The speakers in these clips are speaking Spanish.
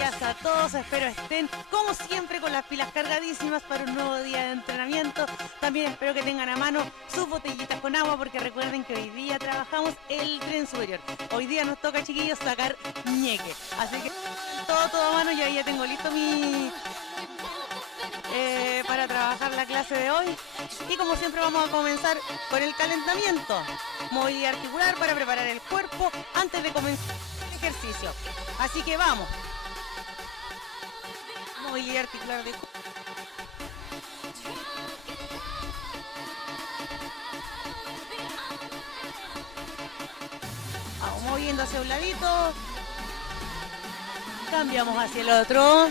días a todos, espero estén como siempre con las pilas cargadísimas para un nuevo día de entrenamiento. También espero que tengan a mano sus botellitas con agua porque recuerden que hoy día trabajamos el tren superior. Hoy día nos toca, chiquillos, sacar ñeque. Así que todo a mano, yo ahí ya tengo listo mi... para trabajar la clase de hoy. Y como siempre vamos a comenzar con el calentamiento. Movilidad articular para preparar el cuerpo antes de comenzar el ejercicio. Así que vamos. Movilidad articular de... Vamos moviendo hacia un ladito. Cambiamos hacia el otro.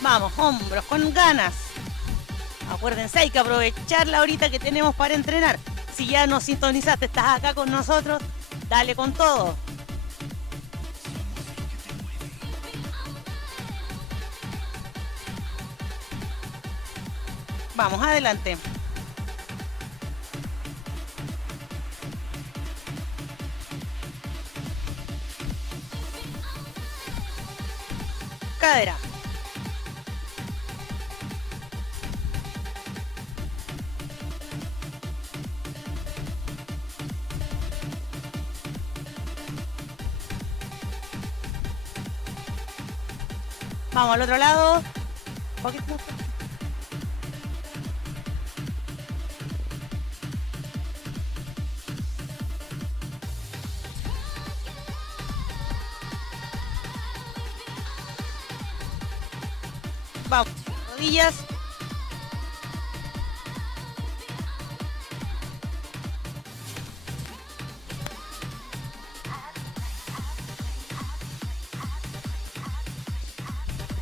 Vamos, hombros, con ganas. Acuérdense, hay que aprovechar la horita que tenemos para entrenar. Si ya nos sintonizaste, estás acá con nosotros, dale con todo. Vamos, adelante. Cadera. Vamos al otro lado. Vamos, rodillas.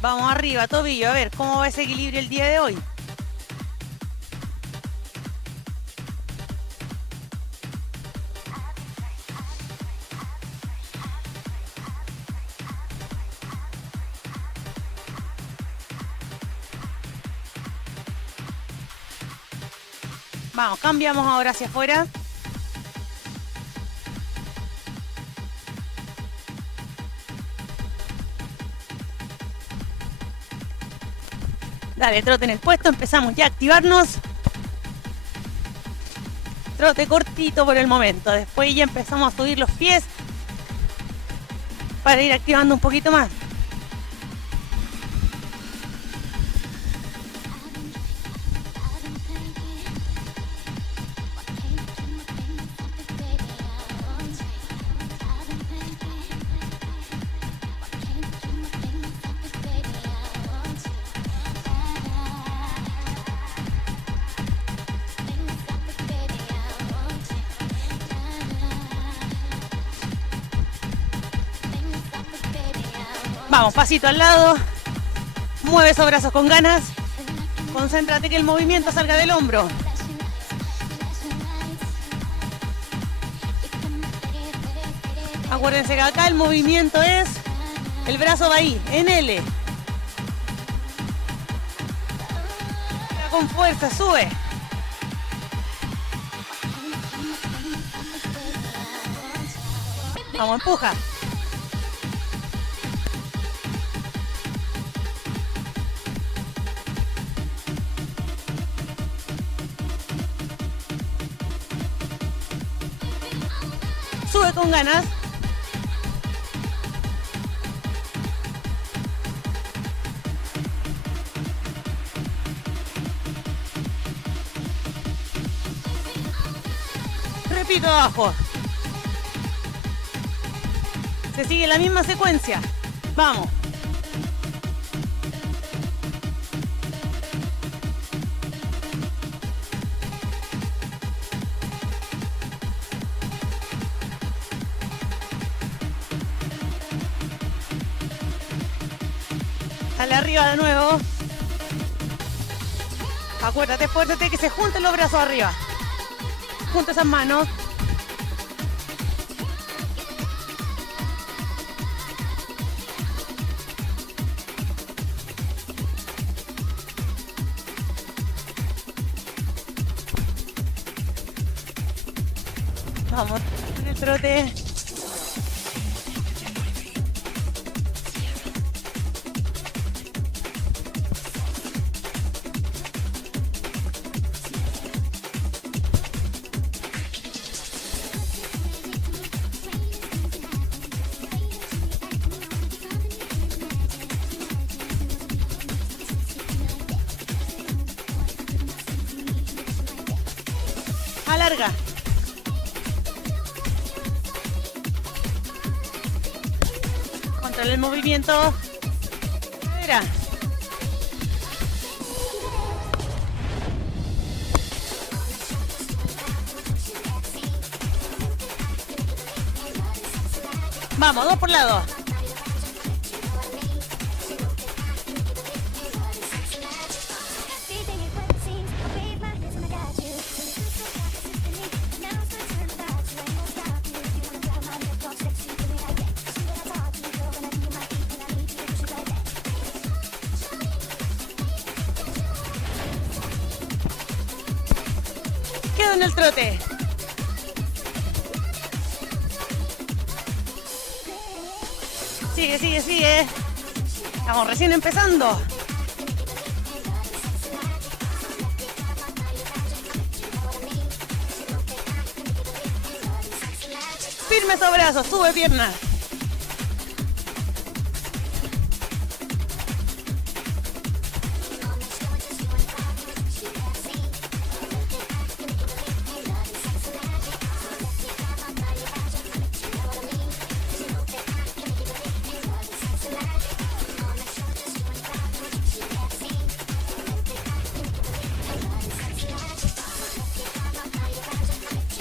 Vamos arriba, tobillo, a ver cómo va ese equilibrio el día de hoy. Vamos, cambiamos ahora hacia afuera. Dale, trote en el puesto, empezamos ya a activarnos. Trote cortito por el momento, después ya empezamos a subir los pies para ir activando un poquito más. Vamos, pasito al lado. Mueve esos brazos con ganas. Concéntrate que el movimiento salga del hombro. Acuérdense que acá el movimiento es... El brazo va ahí, en L. Con fuerza, sube. Vamos, empuja. Sube con ganas. Repito abajo. Se sigue la misma secuencia. Vamos. Dale arriba de nuevo. Acuérdate, fuértate que se junten los brazos arriba. Junta esas manos. Vamos, en el trote. Alarga. Controla el movimiento. Cadera. Vamos, 2 por lado. Quedo en el trote. Sigue, sigue, sigue. Estamos recién empezando. Firme esos brazos, sube piernas.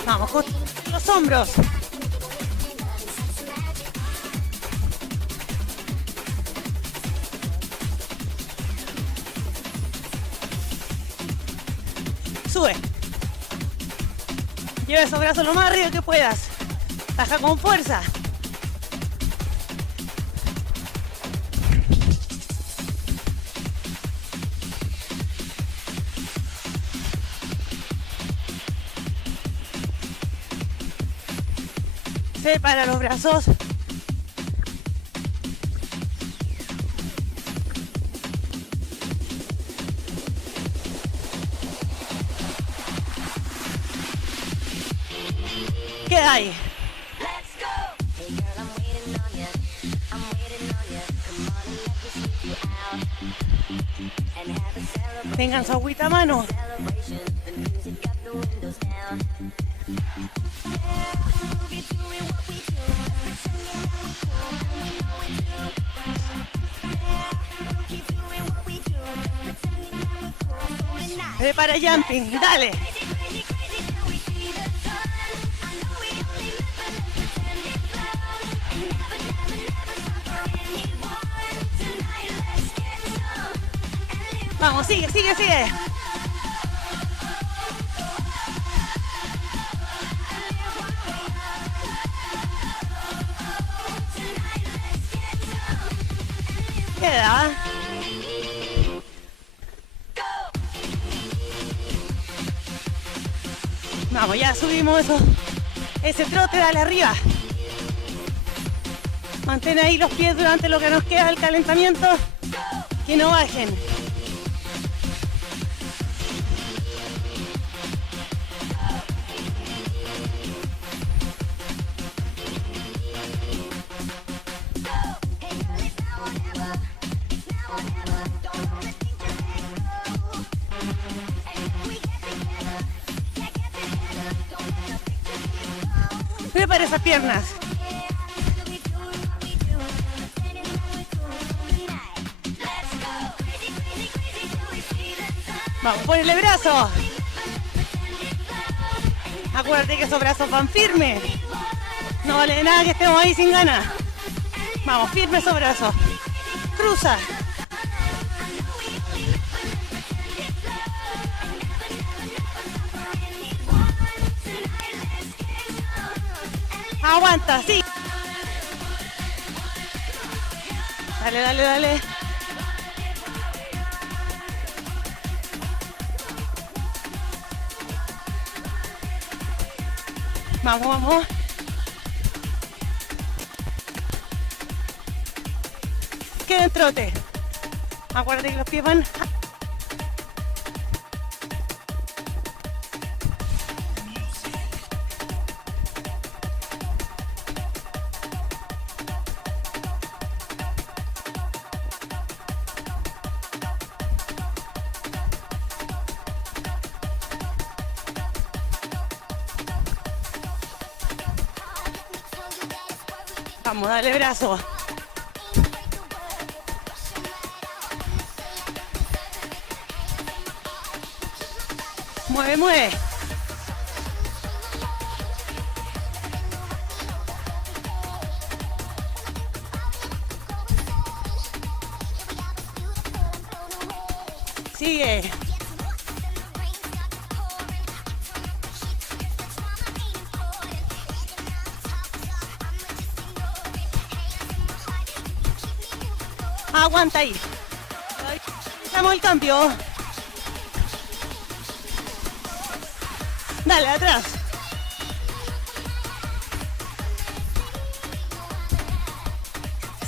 Vamos con los hombros. Sube. Lleva esos brazos lo más arriba que puedas. Baja con fuerza. Separa los brazos. ¿Qué hay? Tengan su agüita a mano. Prepara jumping, dale. Vamos, sigue, sigue, sigue. Queda. Vamos, ya subimos eso. Ese trote, dale arriba. Mantén ahí los pies durante lo que nos queda del calentamiento. Que no bajen. Prepara esas piernas. Vamos, ponele brazo. Acuérdate que esos brazos van firmes. No vale de nada que estemos ahí sin ganas. Vamos, firme esos brazos. Cruza. Aguanta, sí. Dale, dale, dale. Vamos, vamos. Queda en trote. Acuérdate que los pies van. Vamos, dale brazo. Mueve, mueve. Sigue. Aguanta ahí. Damos el cambio. Dale, atrás.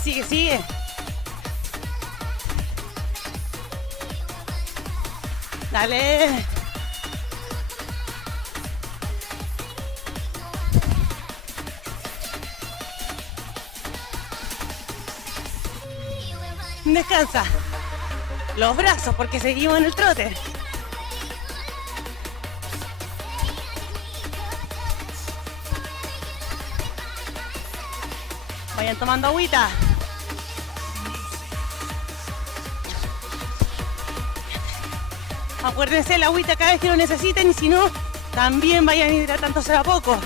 Sigue, sigue. Dale. Descansa. Los brazos porque seguimos en el trote. Vayan tomando agüita. Acuérdense la agüita cada vez que lo necesiten y si no, también vayan hidratándose a poco.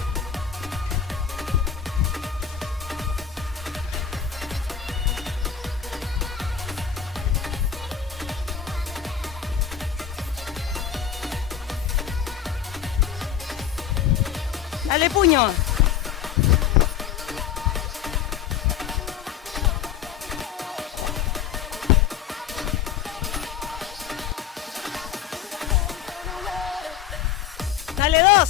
Dale puño. Dale dos.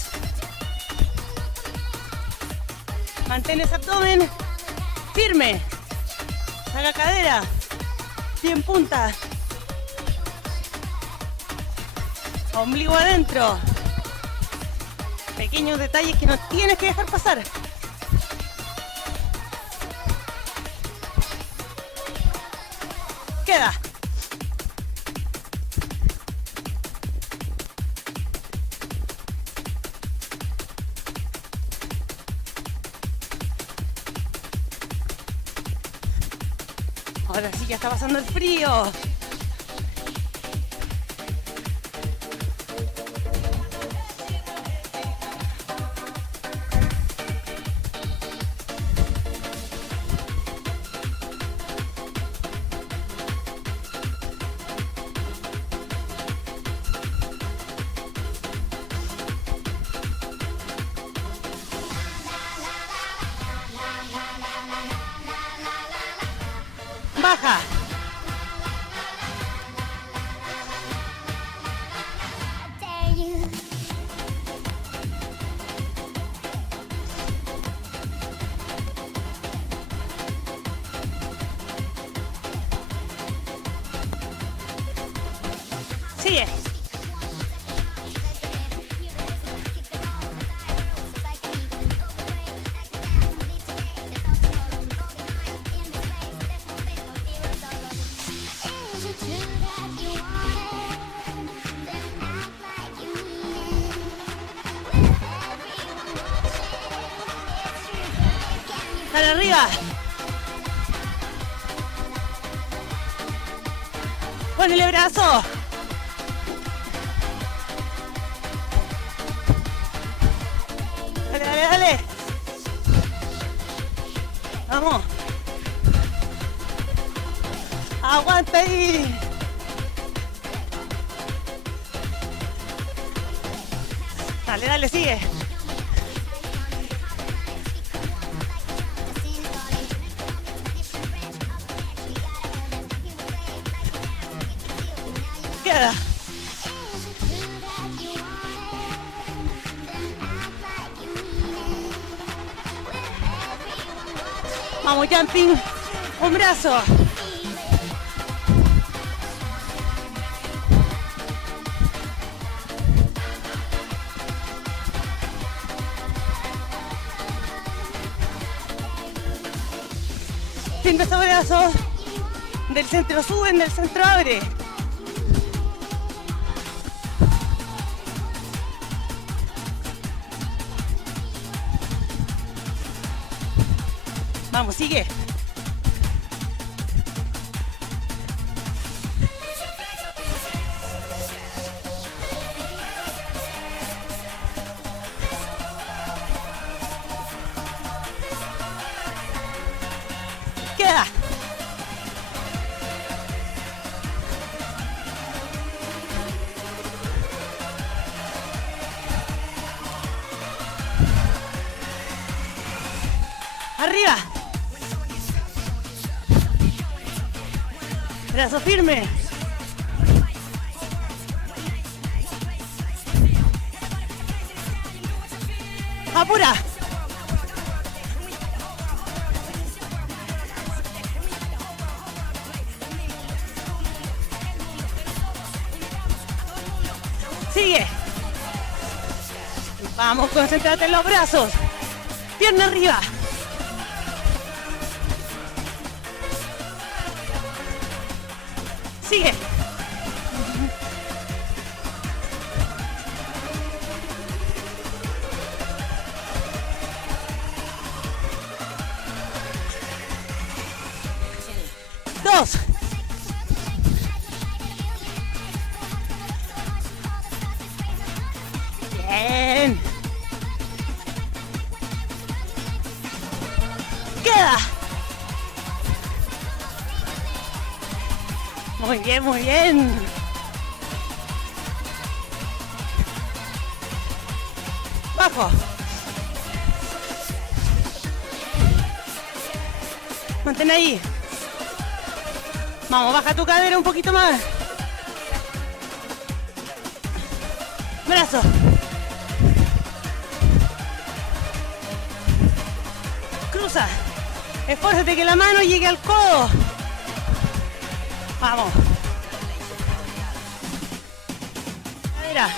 Mantén ese abdomen firme. Saca cadera. Bien punta. Ombligo adentro. Pequeños detalles que no tienes que dejar pasar. Queda. Ahora sí ya está pasando el frío. Baja. Sigue. Dale arriba. Ponele brazo. Dale, dale, dale. Vamos. Aguanta ahí. Dale, dale, sigue. Queda. Vamos, jumping. Un brazo. Siempre estos brazos. Del centro suben, del centro abre. Vamos, sigue. Queda. Arriba. Brazo firme. Apura. Sigue. Vamos, concéntrate en los brazos. Pierna arriba. Sigue. Dos. Bien. Queda. Muy bien, muy bien. Bajo. Mantén ahí. Vamos, baja tu cadera un poquito más. Brazo. Cruza. Esfuérzate que la mano llegue al codo. Vamos. Cadera.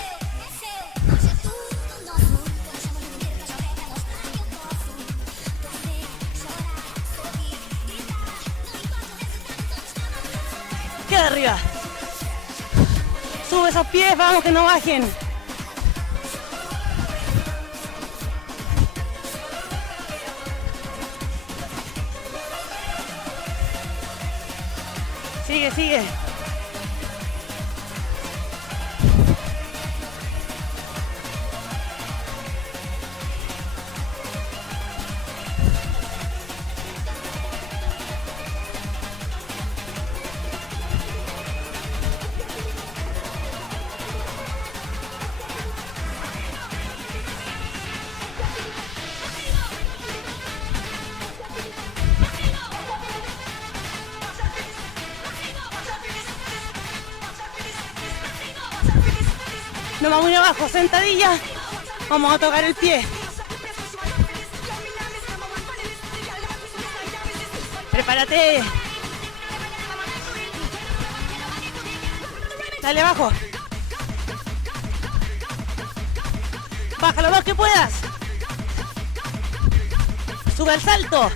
Queda arriba. Sube esos pies, vamos que no bajen. Sigue, sigue. Nos vamos muy abajo, sentadilla. Vamos a tocar el pie. Prepárate. Dale abajo. Baja lo más que puedas. Sube al salto.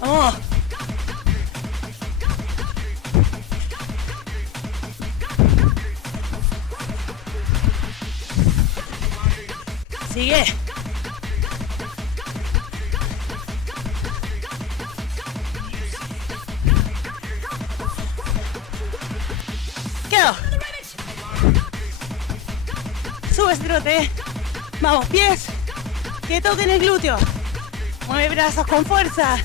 Vamos. Sigue. Quedo. Sube ese trote. Vamos, pies. Que toquen el glúteo. Mueve brazos con fuerza.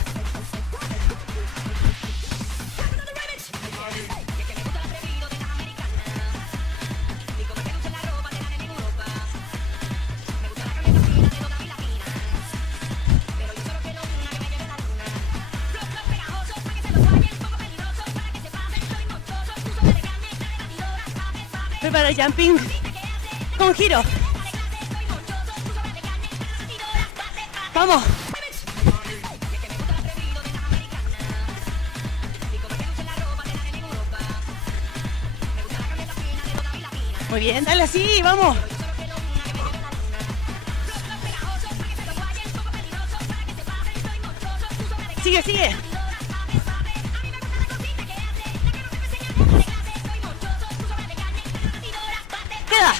Prepara el jumping con giro. Vamos. Muy bien, dale así, vamos. Sigue, sigue. Queda.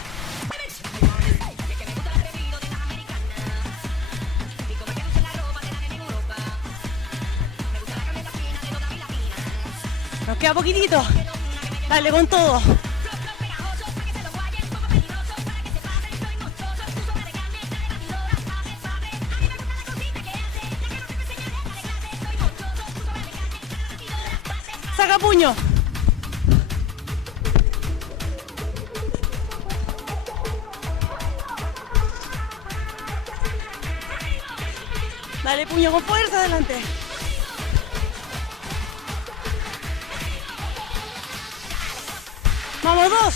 Nos queda poquitito. Dale con todo. Saca puño. Dale puño con fuerza, adelante. Vamos, dos.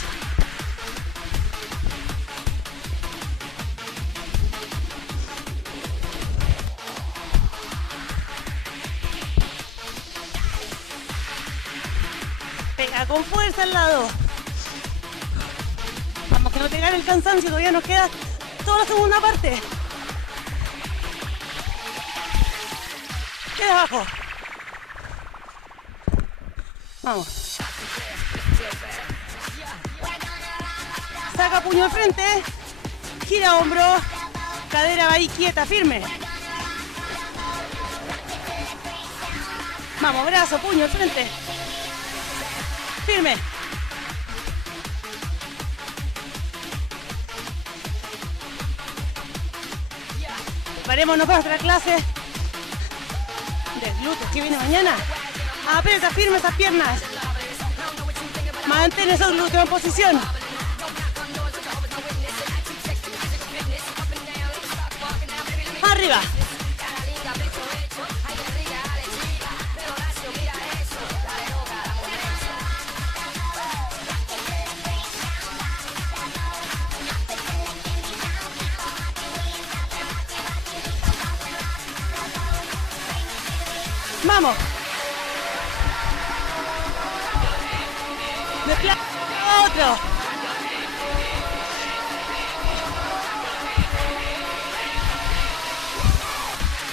Pega con fuerza al lado. Vamos, que no te gane el cansancio, todavía nos queda toda la segunda parte. Queda abajo. Vamos. Saca puño al frente. Gira hombro. Cadera va ahí quieta, firme. Vamos, brazo, puño al frente. Firme. Preparémonos para nuestra clase de glúteos que viene mañana. Aprieta firme esas piernas. Mantén esos glúteos en posición. Arriba. Vamos. Mezcla otro.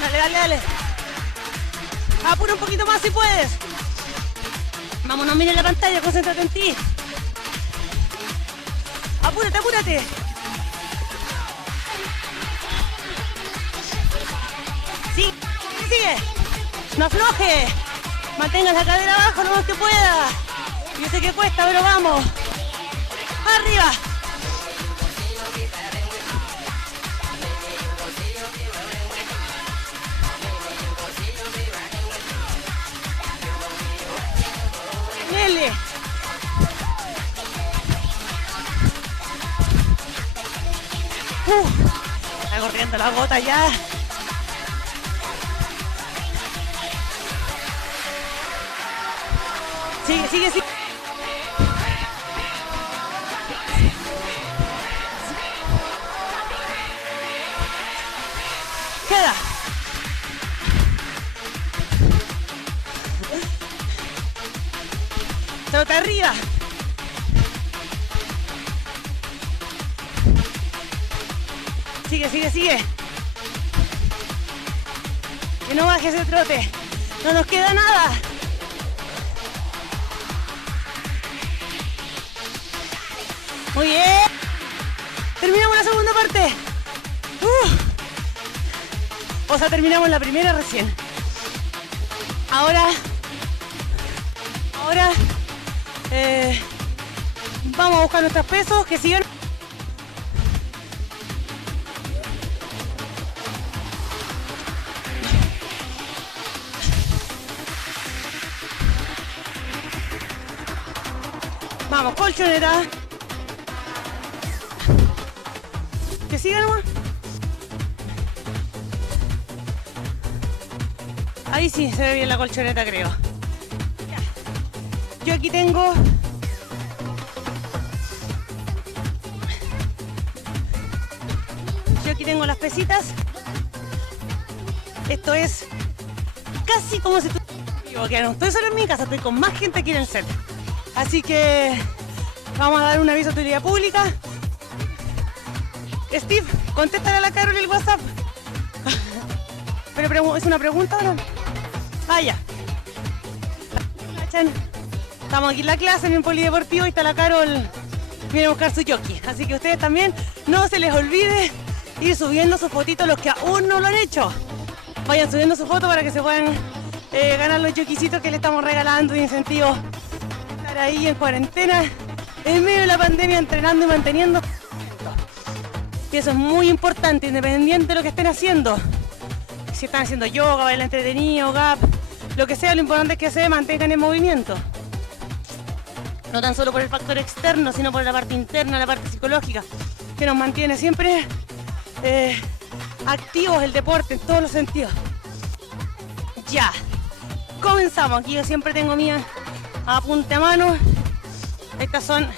Dale, dale, dale. Apura un poquito más si puedes. Vamos, no mires la pantalla, concéntrate en ti. Apúrate, apúrate. Sigue, sigue. No afloje. Mantenga la cadera abajo lo más que pueda. Yo sé que cuesta, pero vamos. Arriba. Dele. Está corriendo la gota ya. Sigue, sigue, sigue. Queda. Trota arriba. Sigue, sigue, sigue. Que no bajes el trote. No nos queda nada. Muy bien. Terminamos la segunda parte. O sea, terminamos la primera recién. Ahora vamos a buscar nuestros pesos que sigan. Vamos, colchoneta. Que sigan nomás. Ahí sí se ve bien la colchoneta, creo. Ya. Yo aquí tengo las pesitas. Esto es casi como si tú... Que no estoy solo en mi casa, estoy con más gente aquí en el set. Así que vamos a dar un aviso de utilidad pública. Steve, contéstale a la Carol el WhatsApp. Pero es una pregunta, ¿no? Ah, ya. Estamos aquí en la clase, en el polideportivo, y está la Carol. Viene a buscar su jockey. Así que ustedes también no se les olvide ir subiendo sus fotitos, los que aún no lo han hecho. Vayan subiendo su foto para que se puedan ganar los jockeycitos que le estamos regalando de incentivo. Estar ahí en cuarentena, en medio de la pandemia, entrenando y manteniendo. Y eso es muy importante, independiente de lo que estén haciendo. Si están haciendo yoga, baile entretenido, gap, lo que sea, lo importante es que se mantengan en movimiento. No tan solo por el factor externo, sino por la parte interna, la parte psicológica, que nos mantiene siempre activos el deporte en todos los sentidos. Ya, comenzamos. Aquí yo siempre tengo mi apunte a mano. Estas son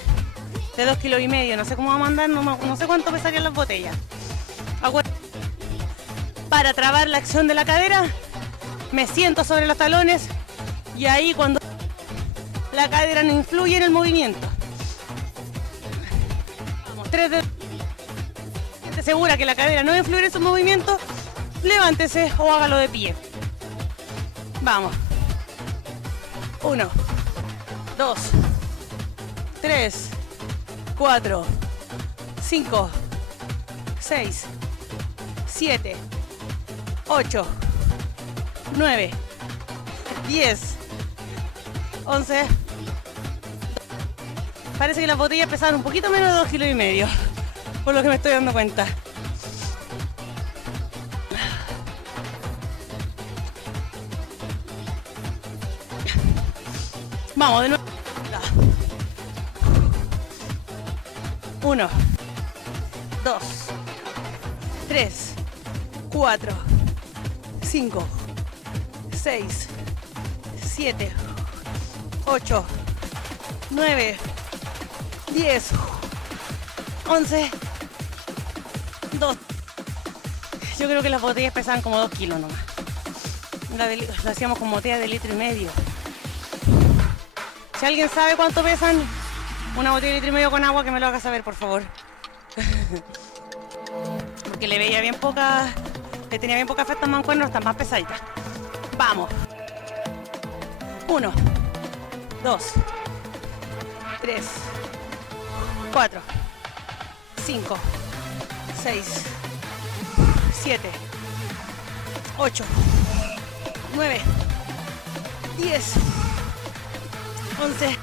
de 2,5 kilos. No sé cómo va a mandar, no sé cuánto pesarían las botellas. Para trabar la acción de la cadera, me siento sobre los talones y ahí cuando la cadera no influye en el movimiento. Vamos, 3 dedos. Esté segura que la cadera no influye en su movimiento, levántese o hágalo de pie. Vamos. 1, 2, 3, 4, 5, 6, 7, 8, 9, 10, 11. Parece que las botellas pesaban un poquito menos de 2,5 kilos, por lo que me estoy dando cuenta. Vamos de nuevo. 1, 2, 3, 4, 5, 6, 7, 8, 9, 10, 11, 2. Yo creo que las botellas pesaban como 2 kilos nomás. Lo hacíamos con botellas de 1,5 litros. Si alguien sabe cuánto pesan una botella de 1,5 litros con agua, que me lo haga saber, por favor. Porque le tenía bien poca fe a estas mancuernas, están más pesaditas. Vamos. 1, 2, 3, 4, 5, 6, 7, 8, 9, 10, 11,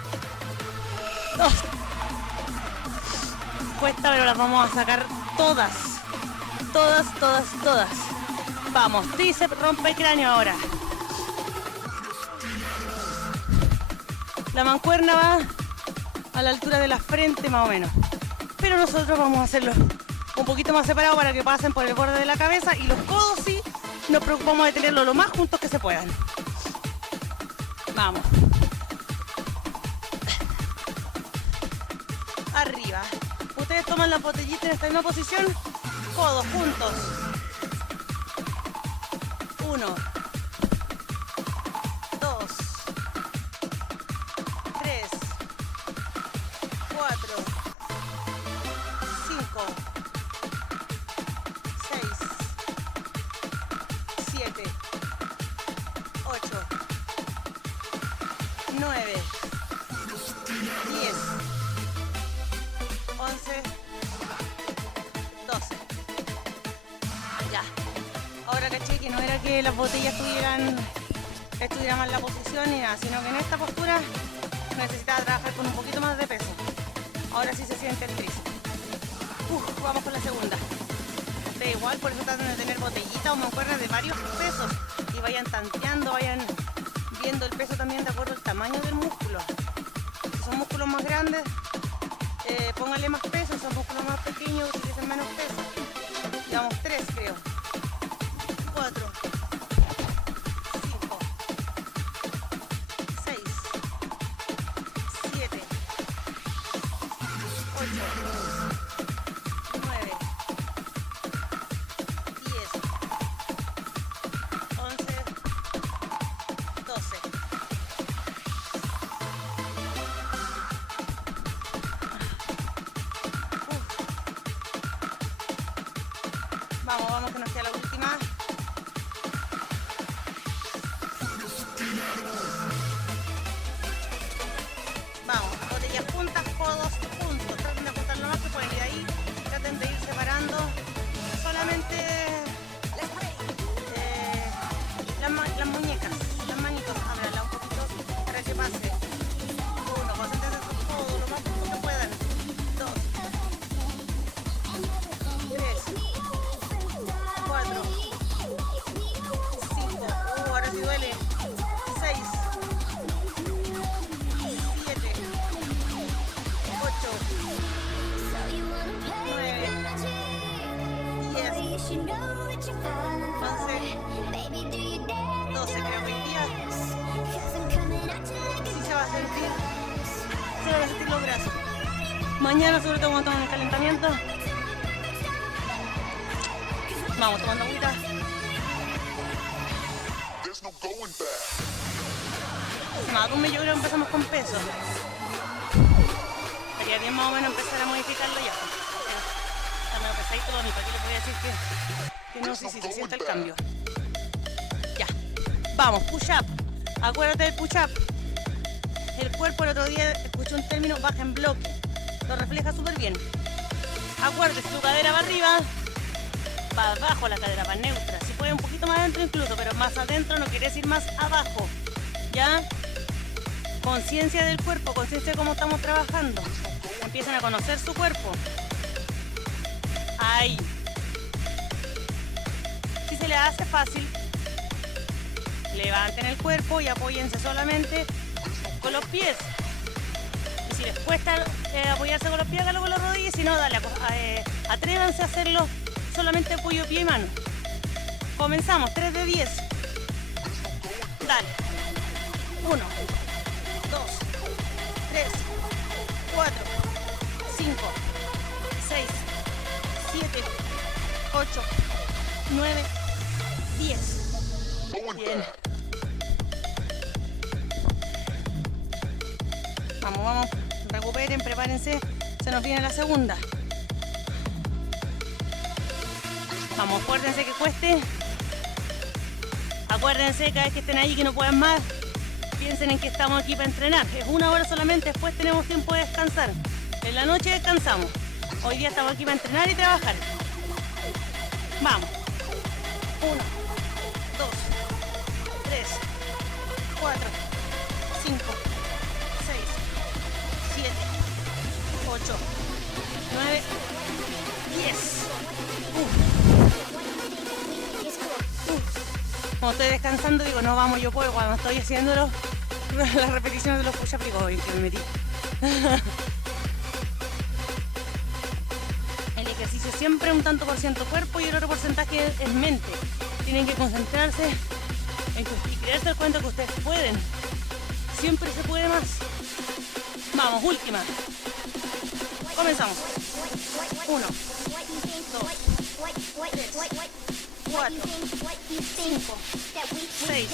2. Cuesta, pero las vamos a sacar todas. Todas. Vamos, tríceps, rompe el cráneo ahora. La mancuerna va a la altura de la frente más o menos. Pero nosotros vamos a hacerlo un poquito más separado para que pasen por el borde de la cabeza, y los codos sí nos preocupamos de tenerlo lo más juntos que se puedan. Vamos. Arriba. Ustedes toman la botellita en esta misma posición, codos juntos. 1, 2, 3, 4, 5, 6, 7, 8, 9, 10, 11, 12. Ya. Ahora caché que no era que las botellas estuvieran mal la posición ni nada, sino que en esta postura necesitaba trabajar con un poquito más de peso. Ahora sí se siente el tríceps. Vamos con la segunda. Ustedes igual, por eso tratan de tener botellitas o mancuernas de varios pesos y vayan tanteando, vayan viendo el peso también de acuerdo al tamaño del músculo. Si son músculos más grandes, póngale más peso. Si son músculos más pequeños, utilicen menos peso. Llevamos 3, creo. 4, 5, 6, 7, 8, 9, 10, Vamos, vamos, que nos queda la última. Vamos, rodillas juntas, codos juntos. Traten de ajustar lo más que pueden. Y de ahí traten de ir separando solamente las muñecas, las manitos. Ábrala un poquito para que pase. Uno, concéntrense en todo lo más poco que puedan. 2, 3, 4, 5. Ahora sí duele. 6, 7, 8, 9, 10, 11, 12. Creo que hoy día sí se va a sentir los brazos. Mañana sobre todo cuando tomamos el calentamiento. Vamos tomando agüita. Más de un mes yo creo que empezamos con peso. Estaría bien más o menos empezar a modificarlo ya. Está medio pesadito para mí, ¿para qué le voy a decir que no? Sí, se siente el cambio. Ya. Vamos, push up. Acuérdate del push up. El cuerpo el otro día escuché un término baja en bloque. Lo refleja súper bien. Acuérdate, tu cadera va arriba, va abajo la cadera, va neutra. Si puede un poquito más adentro incluso, pero más adentro no quiere decir más abajo. ¿Ya? Conciencia del cuerpo, conciencia de cómo estamos trabajando. Empiezan a conocer su cuerpo. Ahí. Si se les hace fácil, levanten el cuerpo y apóyense solamente con los pies. Y si les cuesta apoyarse con los pies, háganlo con las rodillas. Si no, dale, atrévanse a hacerlo solamente apoyo pie y mano. Comenzamos, 3 de 10. Dale. 1, 2, 3, 4, 5, 6, 7, 8, 9, 10. Bien. Vamos, vamos. Recuperen, prepárense. Se nos viene la segunda. Vamos, acuérdense que cueste. Acuérdense cada vez que estén ahí que no puedan más. Piensen en que estamos aquí para entrenar. Es 1 hora solamente, después tenemos tiempo de descansar. En la noche descansamos. Hoy día estamos aquí para entrenar y trabajar. Vamos. 1, 2, 3, 4, 5, 6, 7, 8, 9, 10. Cuando estoy descansando digo, no vamos, yo puedo. Cuando estoy haciendo las repeticiones de los push-ups digo, que me metí. El ejercicio siempre un tanto por ciento cuerpo y el otro porcentaje es mente. Tienen que concentrarse y creerse el cuento que ustedes pueden. Siempre se puede más. Vamos, última. Comenzamos. 1, 2, 3, 4, 5, 6,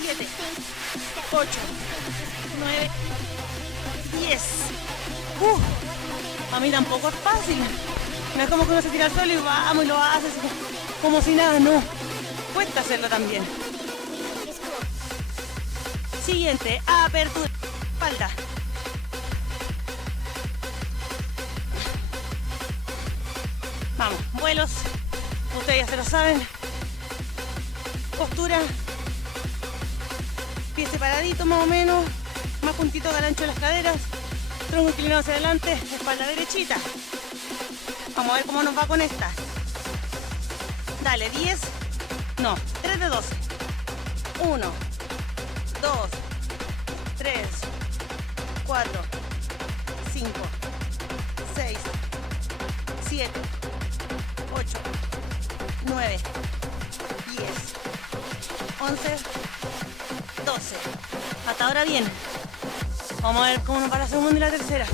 7, 8, 9, 10. A mí tampoco es fácil. No es como que uno se tira al suelo y vamos y lo hace como si nada, no. Cuesta hacerlo también. Siguiente, apertura. Espalda. Vamos, vuelos. Ustedes ya se lo saben. Postura. Pies separaditos más o menos. Más puntito al ancho de las caderas. Tronco inclinado hacia adelante. Espalda derechita. Vamos a ver cómo nos va con esta. Dale, 10. No, 3 de 12. 1, 2, 3, 4, 5, 6, 7, 8, 9, 10, 11, 12. Hasta ahora bien. Vamos a ver cómo nos va la segunda y la tercera.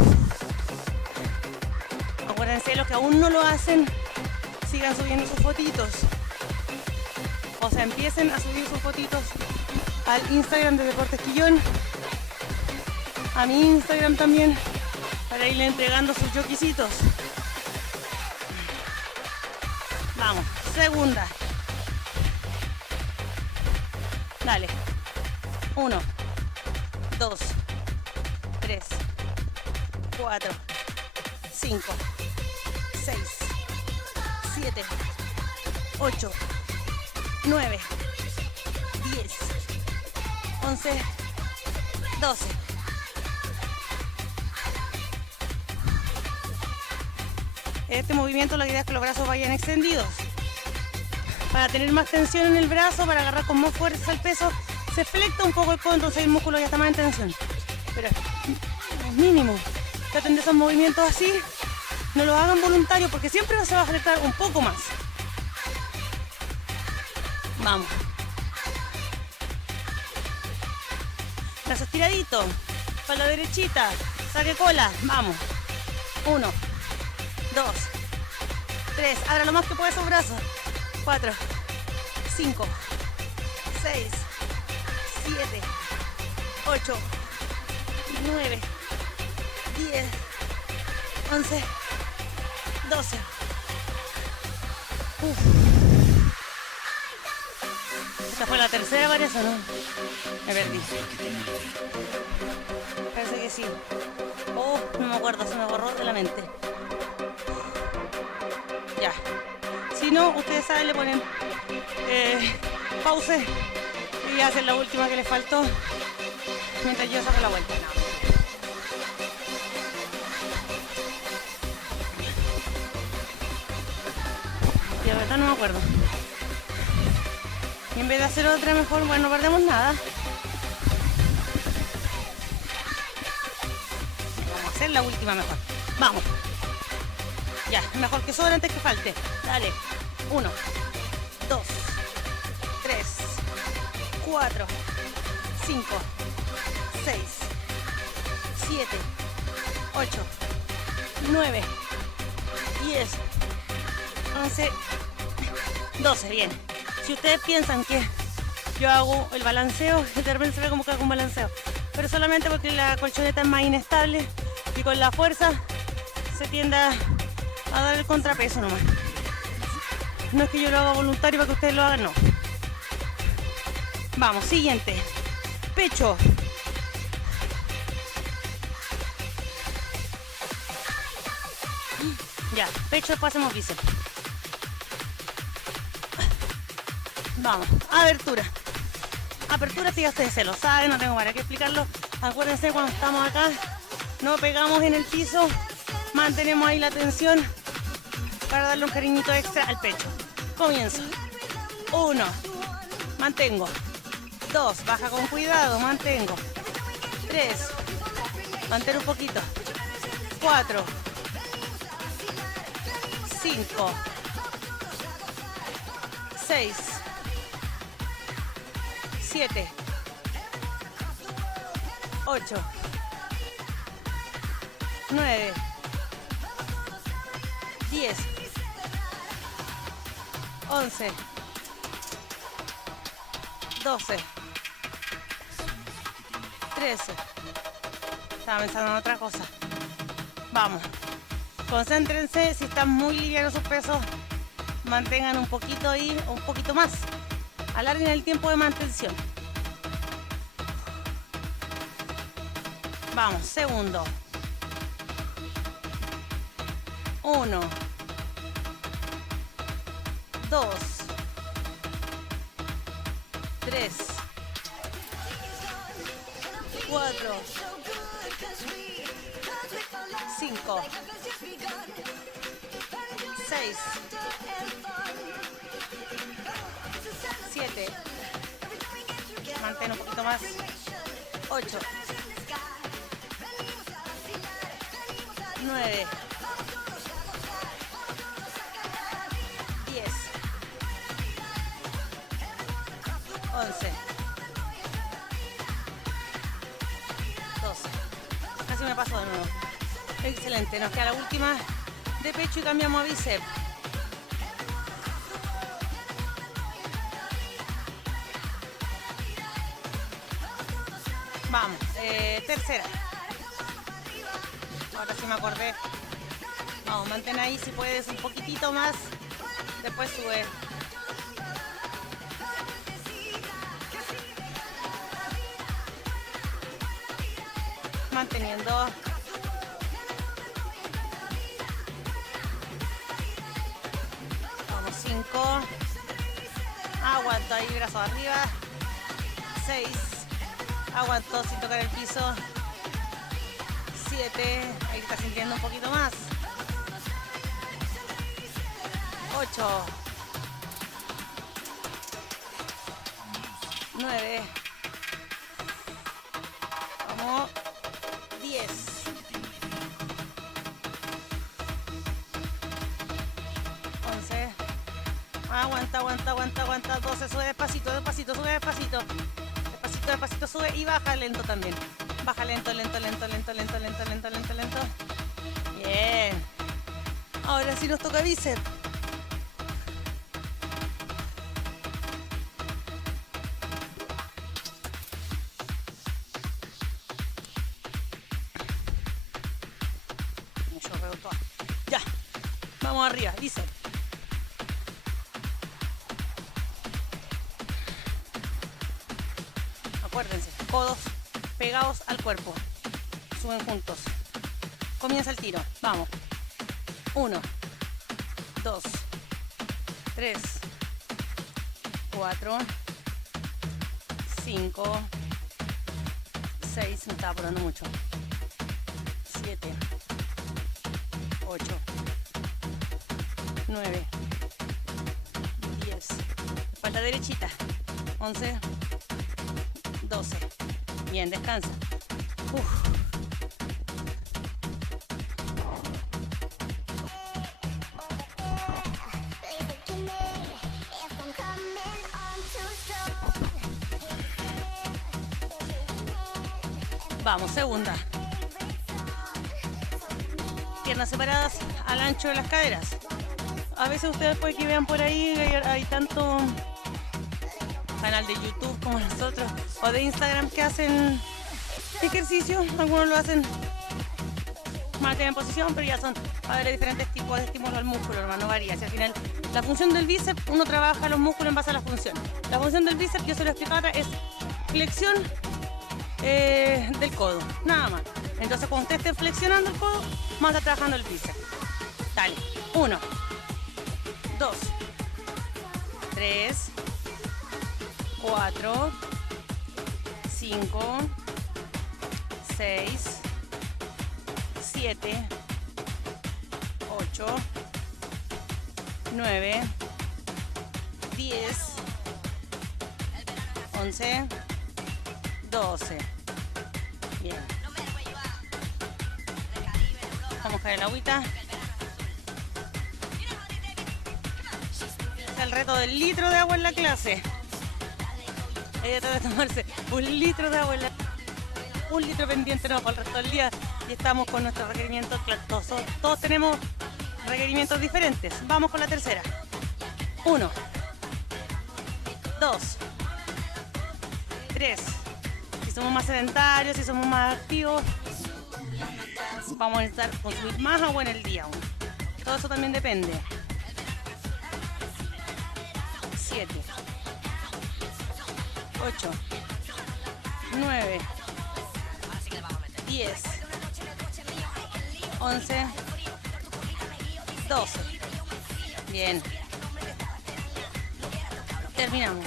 Acuérdense, los que aún no lo hacen, sigan subiendo sus fotitos. O sea, empiecen a subir sus fotitos al Instagram de Deportes Quillón, a mi Instagram también, para irle entregando sus joquisitos. Vamos, segunda. Dale. 1, 2, 3, 4, 5, 6, 7, 8, 9, 10, 11, 12. Este movimiento, la idea es que los brazos vayan extendidos. Para tener más tensión en el brazo, para agarrar con más fuerza el peso, se flexa un poco el codo, entonces el músculo ya está más en tensión. Pero es mínimo. Traten de esos movimientos así. No lo hagan voluntarios porque siempre se va a fletar un poco más. Vamos. Brazos tiraditos. Para la derechita. Saque cola. Vamos. 1, 2, 3. Abra lo más que pueda esos brazos. 4, 5, 6, 7, 8, 9, 10, 11, 12. Esta fue la tercera variación, ¿no? Me perdí. Parece que sí. Oh, no me acuerdo, se me borró de la mente. Ya. Si no, ustedes saben, le ponen pause y hacen la última que les faltó mientras yo saco la vuelta. Y la verdad no me acuerdo. Y en vez de hacer otra mejor, bueno, no perdemos nada. Vamos a hacer la última mejor. Vamos. Ya, mejor que sobre antes que falte. Dale. 1, 2, 3, 4, 5, 6, 7, 8, 9, 10, 11, 12. Bien. Si ustedes piensan que yo hago el balanceo, de repente se ve como que hago un balanceo. Pero solamente porque la colchoneta es más inestable y con la fuerza se tiende a dar el contrapeso nomás. No es que yo lo haga voluntario para que ustedes lo hagan, no. Vamos, siguiente. Pecho. Ya, pecho, después hacemos bíceps. Vamos, apertura. Apertura, sí, ustedes se lo saben, no tengo para qué explicarlo. Acuérdense, cuando estamos acá, no pegamos en el piso, mantenemos ahí la tensión para darle un cariñito extra al pecho. Comienzo. 1, mantengo. 2, baja con cuidado, mantengo. 3, mantén un poquito. 4, 5, 6, 7, 8, 9, 10, 11, 12, 13. Estaba pensando en otra cosa. Vamos. Concéntrense, si están muy livianos sus pesos, mantengan un poquito ahí, un poquito más. Alarguen el tiempo de mantención. Vamos, segundo. 1, 2, 3, 4, 5, 6, 7, mantén un poquito más, 8, 9, 10, 11, 12. Casi me paso de nuevo. Excelente, nos queda la última de pecho y cambiamos a bíceps. Vamos, tercera. Ahora sí me acordé. Vamos, mantén ahí si puedes un poquitito más Después sube. Manteniendo. Vamos, 5. Aguanto ahí, brazos arriba. 6. Aguanto sin tocar el piso. 7. Ahí está sintiendo un poquito más. 8. 9. Vamos. 10. 11. Aguanta, aguanta, aguanta, aguanta. 12. Sube despacito, despacito, sube despacito. Despacito, despacito, sube y baja lento también. Baja lento, lento, lento, lento, lento, lento, lento, lento, lento. Bien. Ahora sí nos toca bíceps. Ya. Vamos arriba, bíceps. Acuérdense, codos pegados al cuerpo. Suben juntos. Comienza el tiro. Vamos. 1, 2, 3, 4, 5, 6. Me estaba apurando mucho. 7, 8, 9, 10. Falta derechita. 11, 12. Bien, descansa. Uf. Vamos, segunda. Piernas separadas al ancho de las caderas. A veces ustedes pueden que vean por ahí, hay tanto canal de YouTube como nosotros, o de Instagram, que hacen ejercicios. Algunos lo hacen mantener en posición, pero ya son a ver diferentes tipos de estímulos al músculo, hermano, varía. Si al final la función del bíceps, uno trabaja los músculos en base a la función. La función del bíceps, yo se lo explico ahora, es flexión del codo, nada más. Entonces cuando usted esté flexionando el codo, más está trabajando el bíceps. Dale, 1, 2, 3, 4, 5, 6, 7, 8, 9, 10, 11, 12. Bien. Vamos a caer el agüita. Está el reto del litro de agua en la clase. Ella debe tomarse 1 litro de agua en la... 1 litro pendiente no para el resto del día. Y estamos con nuestros requerimientos. Todos tenemos requerimientos diferentes. Vamos con la tercera. 1, 2, 3. Si somos más sedentarios, si somos más activos, vamos a necesitar consumir más agua en el día aún. Todo eso también depende. 7, 8, 9, 10, 11, 12. Bien. Terminamos.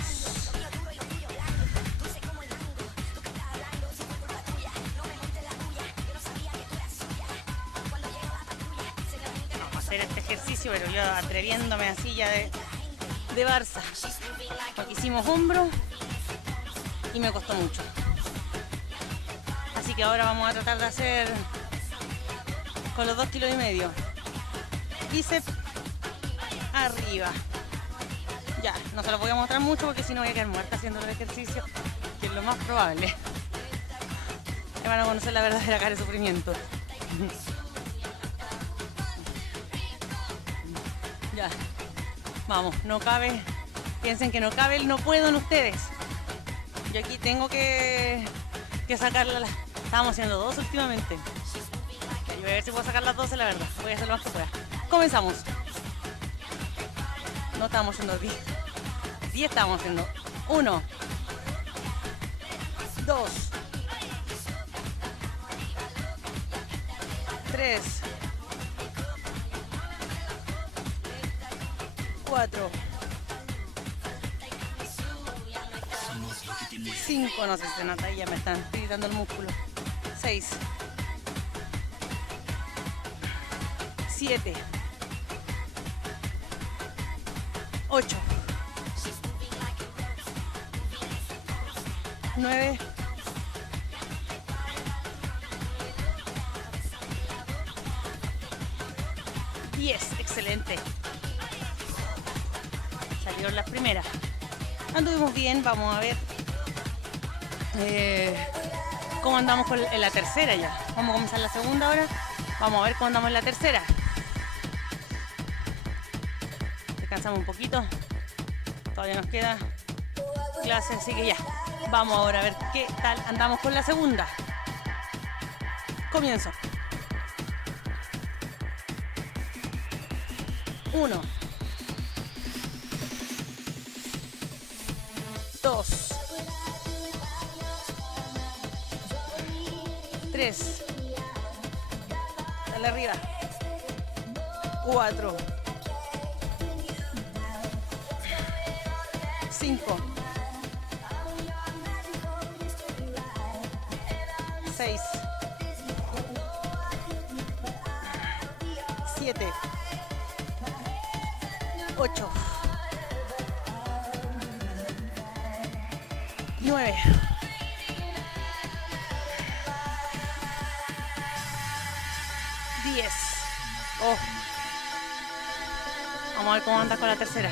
Este ejercicio, pero yo atreviéndome así ya de Barça, porque hicimos hombro y me costó mucho, así que ahora vamos a tratar de hacer con los 2,5 kilos. Bíceps arriba. Ya, no se los voy a mostrar mucho porque si no voy a quedar muerta haciendo el ejercicio, que es lo más probable. Me van a conocer la verdadera cara de sufrimiento. Ya, vamos, no cabe, piensen que no cabe el no puedo en ustedes. Yo aquí tengo que sacarla, estábamos haciendo 2 últimamente. Yo voy a ver si puedo sacar las 12, la verdad, voy a hacer lo más que pueda. Comenzamos. No estábamos haciendo 10. 10 estábamos haciendo. 1, 2, 3, 4, 5, no sé si se nota, ahí ya me están gritando el músculo. 6, 7, 8, 9, 10. Excelente. Salieron las primeras. Anduvimos bien, vamos a ver cómo andamos en la tercera ya. Vamos a comenzar la segunda ahora. Vamos a ver cómo andamos en la tercera. Descansamos un poquito. Todavía nos queda clase, así que ya. Vamos ahora a ver qué tal andamos con la segunda. Comienzo. 1, 2, 3, dale arriba, 4, 5, 6, 7, 8, 9, 10. Oh. Vamos a ver cómo anda con la tercera.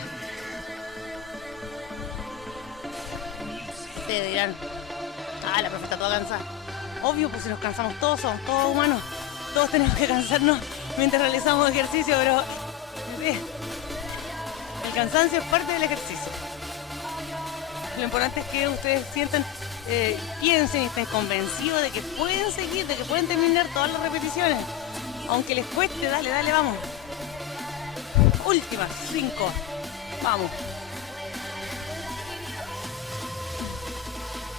Ustedes dirán, la profe está toda cansada. Obvio, pues si nos cansamos todos, somos todos humanos. Todos tenemos que cansarnos mientras realizamos ejercicio, pero sí, el cansancio es parte del ejercicio. Lo importante es que ustedes sientan, piensen y estén convencidos de que pueden seguir, de que pueden terminar todas las repeticiones. Aunque les cueste, dale, dale, vamos. Últimas, 5. Vamos.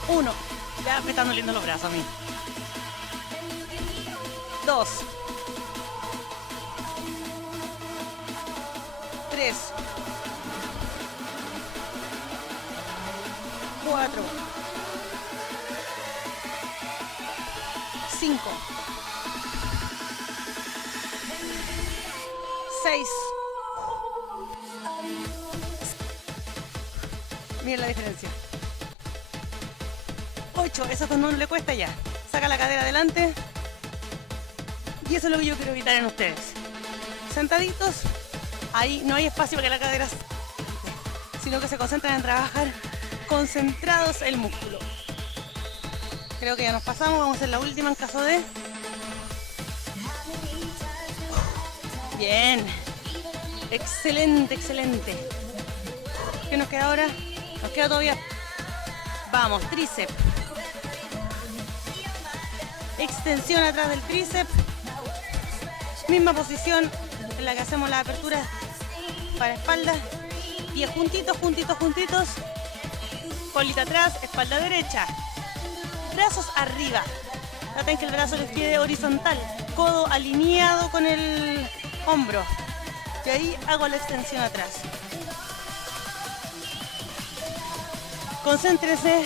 1. Ya me están doliendo los brazos a mí. 2. 3. 4. 5. 6. Miren la diferencia. 8. Eso no le cuesta ya. Saca la cadera adelante. Y eso es lo que yo quiero evitar en ustedes. Sentaditos. Ahí no hay espacio para que la cadera, sino que se concentran en trabajar concentrados el músculo. Creo que ya nos pasamos. Vamos a hacer la última en caso de... Bien. Excelente, excelente. ¿Qué nos queda ahora? Nos queda todavía... Vamos, tríceps. Extensión atrás del tríceps. Misma posición en la que hacemos la apertura para espalda. Pies juntitos, juntitos, juntitos. Colita atrás, espalda derecha. Brazos arriba. Traten que el brazo les quede horizontal. Codo alineado con el hombro. Y ahí hago la extensión atrás. Concéntrese.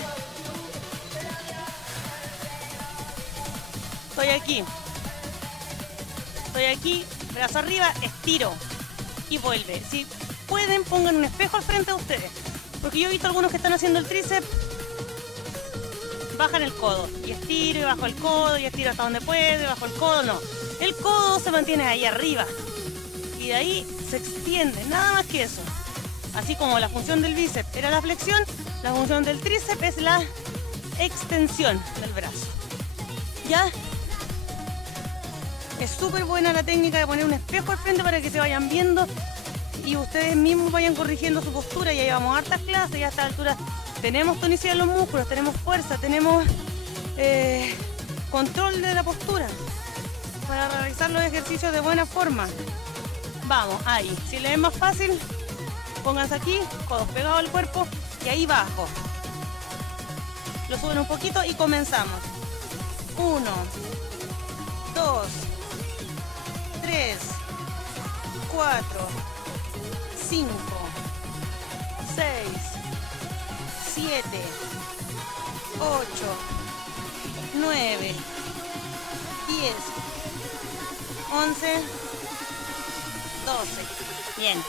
Estoy aquí. Estoy aquí, brazo arriba, estiro y vuelve. Si pueden, pongan un espejo al frente de ustedes. Porque yo he visto algunos que están haciendo el tríceps, bajan el codo y estiro y bajo el codo y estiro hasta donde puede, bajo el codo, no. El codo se mantiene ahí arriba y de ahí se extiende, nada más que eso. Así como la función del bíceps era la flexión, la función del tríceps es la extensión del brazo. ¿Ya? Es súper buena la técnica de poner un espejo al frente para que se vayan viendo y ustedes mismos vayan corrigiendo su postura. Ya llevamos hartas clases y a esta altura tenemos tonicidad en los músculos, tenemos fuerza, tenemos control de la postura para realizar los ejercicios de buena forma. Vamos, ahí. Si les es más fácil, Pónganse aquí, codos pegados al cuerpo y ahí bajo. Lo suben un poquito y comenzamos. 1, 2, 3, 4, 5, 6, 7, 8, 9, 10, 11, 12. Bien.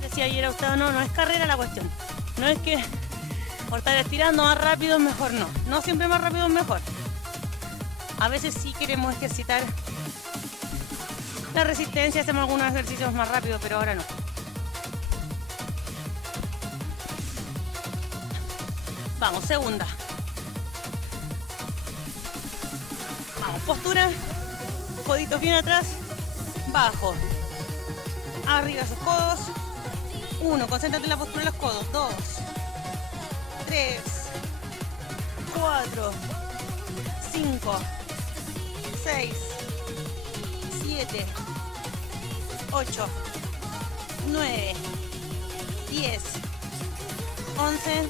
Decía ayer a usted, no es carrera la cuestión. No es que por estar estirando más rápido es mejor, no. No siempre más rápido es mejor. A veces sí queremos ejercitar la resistencia, hacemos algunos ejercicios más rápido, pero ahora no. Vamos, segunda. Vamos, postura. Coditos bien atrás. Bajo. Arriba sus codos. 1, concéntrate en la postura de los codos. 2, 3, 4, 5, 6, 7, 8, 9, 10, 11,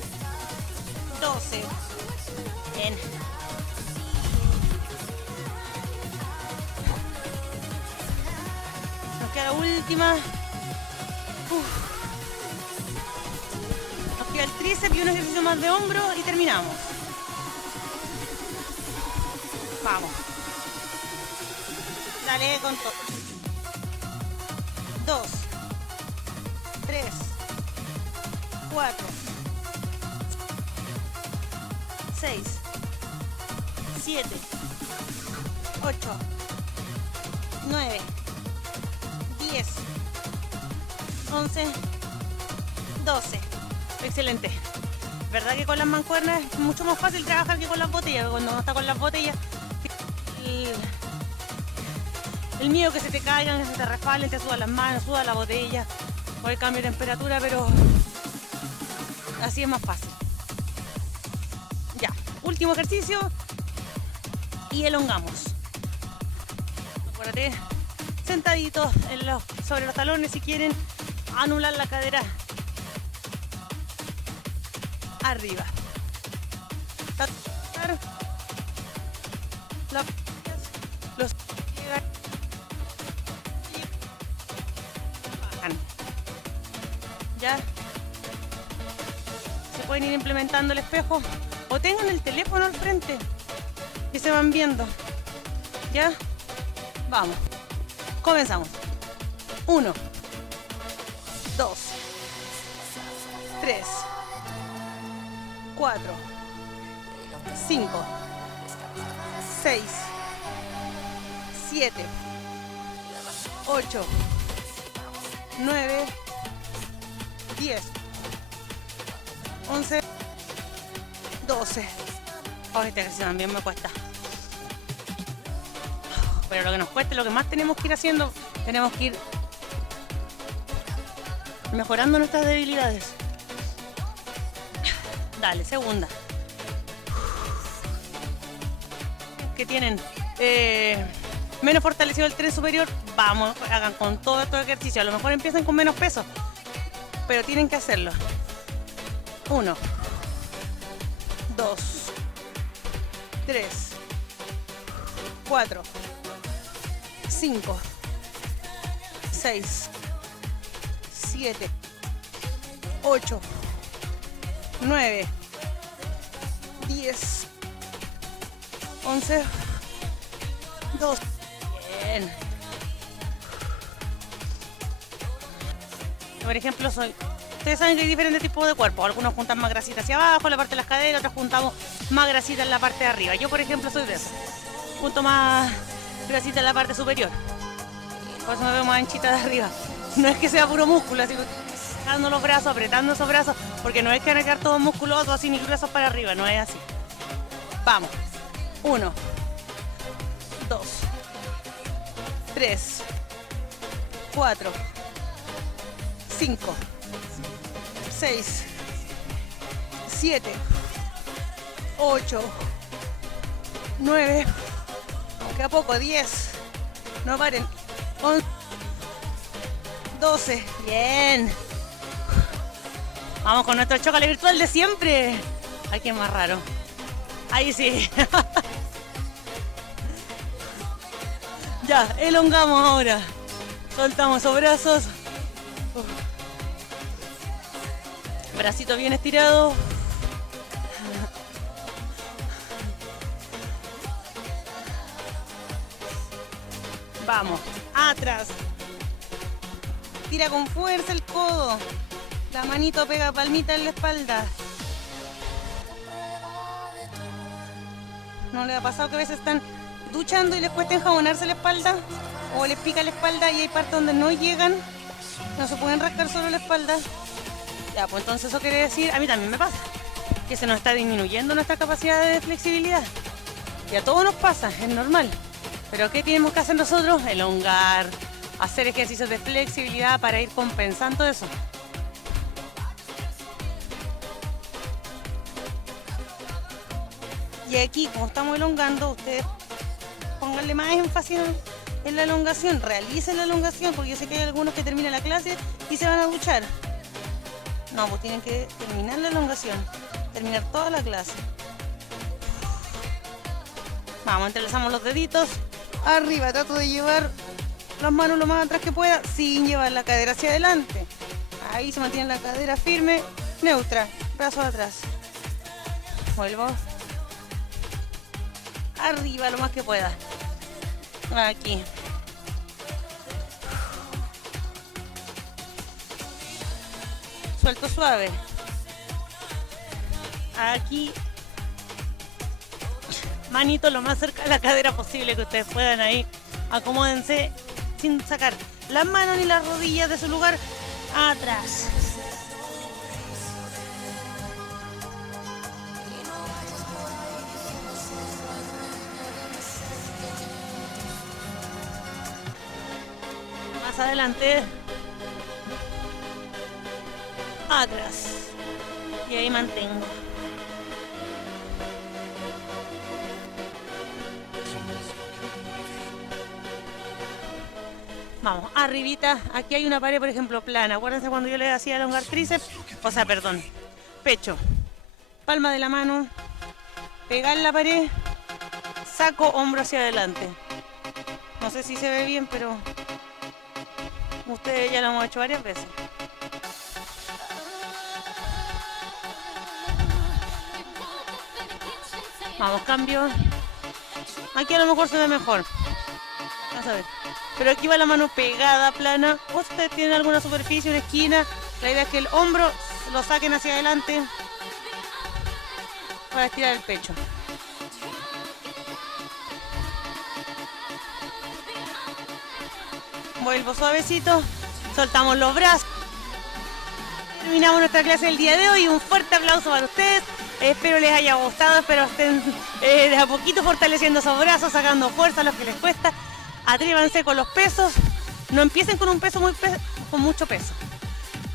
12. Bien. Nos queda la última. Nos queda el tríceps y un ejercicio más de hombro y terminamos. Vamos. Dale con todo. 2, 3, 4, 6, 7, 8, 9, 10, 11, 12. Excelente. ¿Verdad que con las mancuernas es mucho más fácil trabajar que con las botellas? Cuando uno está con las botellas, el miedo que se te caigan, que se te resbalen, te sudan las manos, suda la botella por el cambio de temperatura, pero así es más fácil. Ya, último ejercicio y elongamos. Acuérdate, sentaditos sobre los talones si quieren anular la cadera arriba. Los bajan. Ya se pueden ir implementando el espejo o tengan el teléfono al frente y se van viendo. Ya, vamos, comenzamos. 1, 2, 3, 4, 5, 6, 7, 8, 9, 10, 11, 12. Oh, este ejercicio también me cuesta. Pero lo que nos cuesta, lo que más tenemos que ir haciendo, tenemos que ir mejorando nuestras debilidades. Dale, segunda. Que tienen menos fortalecido el tren superior, vamos, hagan con todo estos ejercicios. A lo mejor empiezan con menos peso, pero tienen que hacerlo. 1, 2, 3, 4, 5, 6, 7, 8, 9, 10, 11, 12. Bien. Por ejemplo, ustedes saben que hay diferentes tipos de cuerpos. Algunos juntan más grasita hacia abajo, en la parte de las caderas, otros juntamos más grasita en la parte de arriba. Yo, por ejemplo, soy de eso. Junto más grasita en la parte superior. Por eso me veo más anchita de arriba. No es que sea puro músculo, así que dando los brazos, apretando esos brazos, porque no es que van a quedar todos musculosos así ni brazos para arriba, no es así. Vamos. 1, 2, 3, 4, 5, 6, 7, 8, 9, queda poco, 10, no paren, 11, 12, bien, Vamos con nuestro chocale virtual de siempre. Ay, qué más raro. Ahí sí. Ya, elongamos ahora. Soltamos esos brazos. Bracito bien estirado. Vamos, atrás. Tira con fuerza el codo. La manito pega palmita en la espalda. ¿No les ha pasado que a veces están duchando y les cuesta enjabonarse la espalda? O les pica la espalda y hay partes donde no llegan. No se pueden rascar solo la espalda. Ya, pues entonces eso quiere decir, a mí también me pasa, que se nos está disminuyendo nuestra capacidad de flexibilidad. Y a todos nos pasa, es normal. Pero ¿qué tenemos que hacer nosotros? Elongar, hacer ejercicios de flexibilidad para ir compensando eso. Y aquí, como estamos elongando, ustedes pónganle más énfasis en la elongación, realicen la elongación, porque yo sé que hay algunos que terminan la clase y se van a duchar. No, pues tienen que terminar la elongación, terminar toda la clase. Vamos, entrelazamos los deditos. Arriba, trato de llevar las manos lo más atrás que pueda, sin llevar la cadera hacia adelante. Ahí se mantiene la cadera firme, neutra, brazos atrás. Vuelvo. Arriba lo más que pueda. Aquí. Suelto suave. Aquí. Manito lo más cerca de la cadera posible que ustedes puedan ahí. Acomódense sin sacar las manos ni las rodillas de su lugar. Atrás. Más adelante. Atrás. Y ahí mantengo. Vamos, arribita, aquí hay una pared, por ejemplo, plana. Acuérdense cuando yo le hacía elongar tríceps, pecho. Palma de la mano, pegar la pared, saco hombro hacia adelante. No sé si se ve bien, pero ustedes ya lo hemos hecho varias veces. Vamos, cambio. Aquí a lo mejor se ve mejor. Vamos a ver. Pero aquí va la mano pegada, plana. Ustedes tienen alguna superficie, una esquina. La idea es que el hombro lo saquen hacia adelante para estirar el pecho. Vuelvo suavecito. Soltamos los brazos. Terminamos nuestra clase del día de hoy. Un fuerte aplauso para ustedes. Espero les haya gustado. Espero estén de a poquito fortaleciendo esos brazos, sacando fuerza a los que les cuesta. Atrévanse con los pesos. No empiecen con un peso con mucho peso.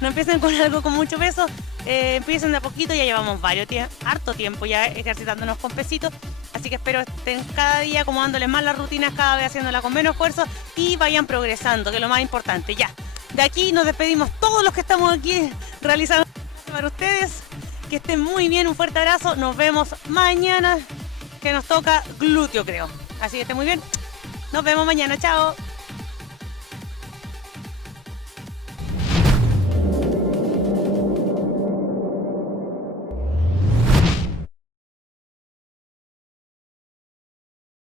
No empiecen con algo con mucho peso. Empiecen de a poquito. Ya llevamos harto tiempo ya ejercitándonos con pesitos. Así que espero estén cada día acomodándoles más las rutinas, cada vez haciéndola con menos esfuerzo y vayan progresando, que es lo más importante. Ya, de aquí nos despedimos todos los que estamos aquí realizando para ustedes. Que estén muy bien, un fuerte abrazo. Nos vemos mañana, que nos toca glúteo, creo. Así que estén muy bien. Nos vemos mañana, chao.